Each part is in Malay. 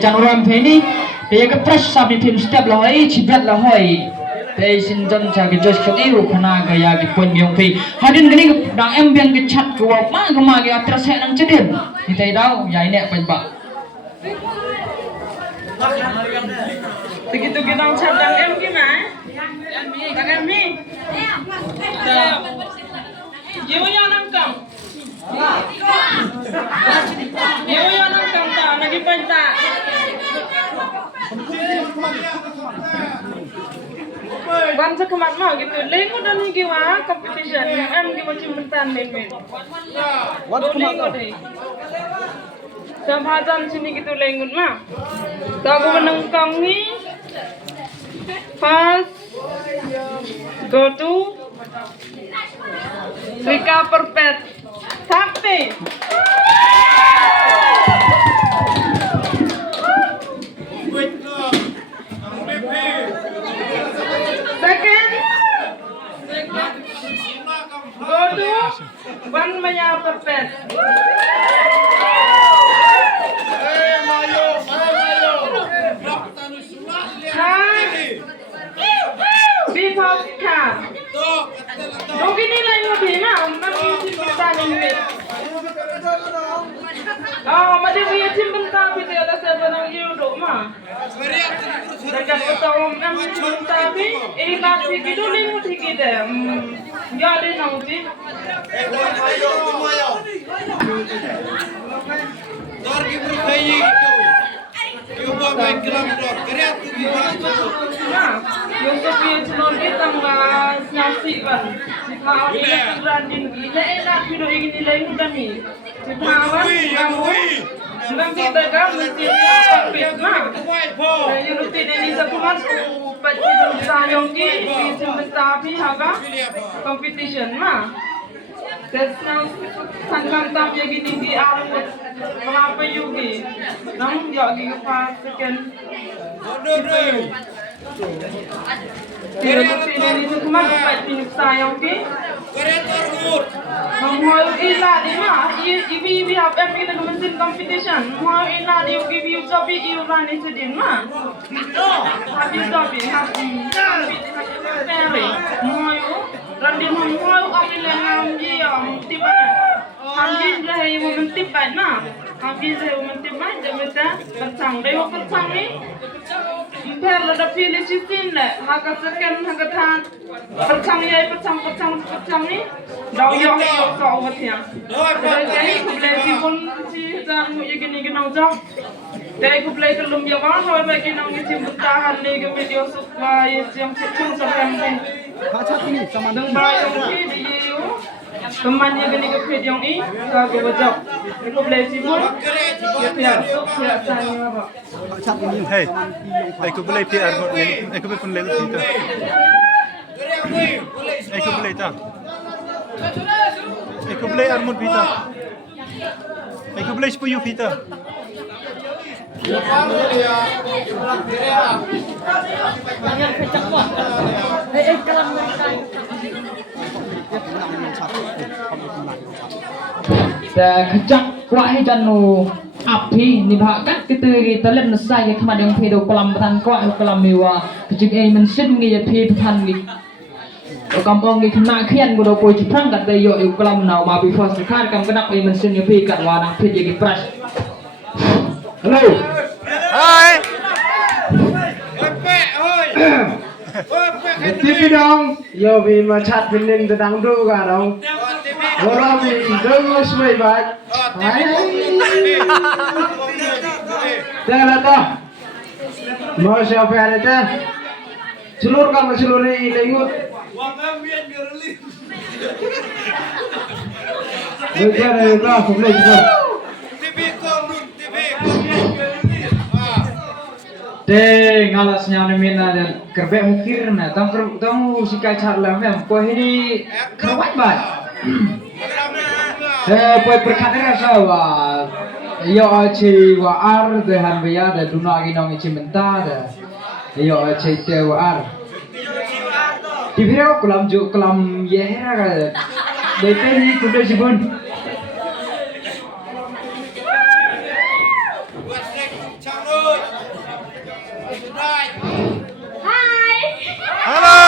Jangan orang ini dia ke press sabi film step lahoi cibrat lahoi tei sinjon cha ke jos khati ru khana gaya ke pon yong phi hadin gani dang em biang ke chat ko ma gama ke atras he nang cedin itai dau ya ini apa ba begitu kita chat dang em gimana dang em ni Yêu nhau năm cầm Yêu nhau năm cầm ta lagi penca Ban sekemat mau gitu Lengo dan gimana competition em gimana cimentan men Lengo deh Sampajan sini gitu lengo mah Tahu menengkang ni First Go to Rika Perpet Sakti Second Go to Ban Maya Perpet Before Car Mungkin nilai lebih mah, mungkin simpan ini. Oh, macam dia simpan tapi ada sebenarnya hidup mah. Dekat tahu simpan tapi, ini nasi gitu ni mesti kita. Ya ada nanti. Dar gibru kayi gitu. Coba main kelam dok, kreatif gitu. Nah, yang sepi celon kita nggak nasi ban. Kalau ini kerandin, ini enak video ini nilai mudah nih. Cipawan, kamu, sedang kita kan mesti kompet nah. Yang rutin ini sebulan pasti sayang ki, tapi apa? Competition mah. That's now sangkang tam ya gini di alam kenapa yugi nang ya gi pas second Kira ini cuma pasti sayang ki mau ila di mah ibi apa yang kita mesin competition mau ila di yugi tapi iuran itu din mah habis tapi mau Randin mau kami lengam dia tiba Hamdi saya mau mentiban nah Hamdi saya mau mentiban jemata percang dewa percang ni Impel ada pilih sistem le harga sekian harga tan percang ya percang ni dah yang kau awatnya jadi kublai si pun si jangan mau gini jauh dari kublai kelum ya kan kalau bagi nang isi bertahan ni ke video supaya yang kecil sampai ini sama Deng bayang ki di yu temannya gini ke video ini kagak bejak itu beli sibuk ya pihak saya apa Hei, aku boleh PR aku pun lelu kita. Aku boleh tak? Aku boleh armut kita. Aku boleh sepuluh kita. kejak kuat janu api nibhakan kita len saya kemadang pedo kolam tan kuat kolam miwa kejik mensin ngi pe pan ngi kampung ngi kena khian go do poi chiprang kat yo kolam nau ma before sekar kam kenak mensin ngi pe kat wana pe jadi pras halo Hai. TV dong, yo vì mà chặt bên nên từ đằng đu cả đâu, rồi vì đừng suy bạch, đấy, thế là to, mau siapa ada teh, seluruh kamu seluruh ini lengut, betul ada to, boleh juga. Deh, ngalasnya nemina dan kerbe mukir na, tamu sikai charla mem, kau ini kerawat bat. Kau berkata sawa, yo aci waar dehan beya de duna ginong ici menta de, yo aci te waar. Di video kelam yehra ka, dete ni kuda sibun. sang ơi. Đây. Hai. Halo.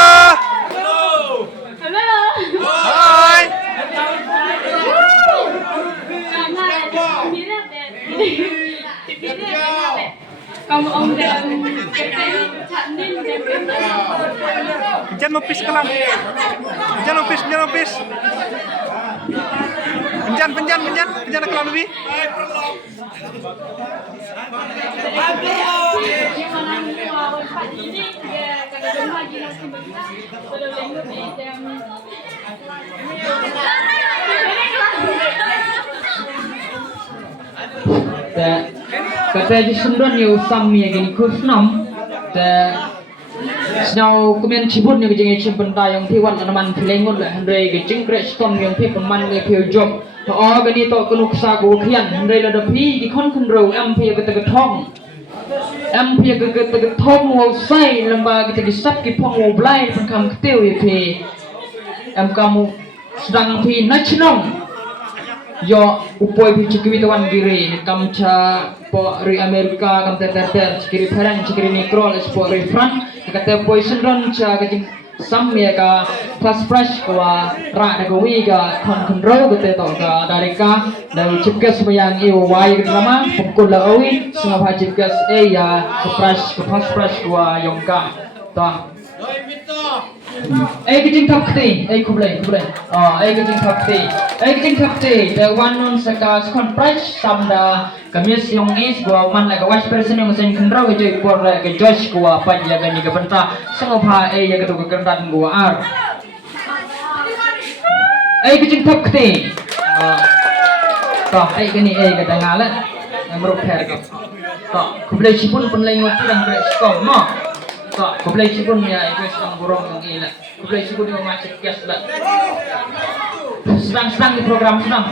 Hello. Halo. Hai. Kamu om dan Cak Nin dan Jangan lupis kelam. Jangan lupis. Penjan kelam lebih. Kata je sendon yo sammi gini kusnam Snow kemudian cibun yang jengi cibun tayong tiwan anaman pilengon lah hendai gejeng kreston yang pi peman le pio job oh gani to kunuk sagu kian hendai lada pi di kon kendro pi kata getong pi kata getong wal sai lamba kita disap ki pong wal blai pengkam ketiu ya pi kamu sedang pi nasional yo upoi pi cikwi tawan giri kamcha po ri Amerika kam ter cikiri perang cikiri mikro les po ri front kata poison run cha kajing samya ka plus fresh kwa ra da gawi ga kon control kata to ka dari ka dan cipkas bayang iu wai ke drama pukul la awi semua cipkas ya fresh ke plus fresh kwa yongka ta Rồi Mito. kajing thapti kublai kajing thapti the one on saka kon fresh samda kamis yung is gua man la gawas person yang mesin kendra ke joy por ke Josh gua pan ya gani ke benta sengopha ya ke tu kendan gua ar kajing thapti to gani ke dangala amruk her ke to kublai sipun penlengot dan kreskom no to kublai sipun ya itu sedang burung yang ila kublai sipun yang macet gas lah sedang di program sedang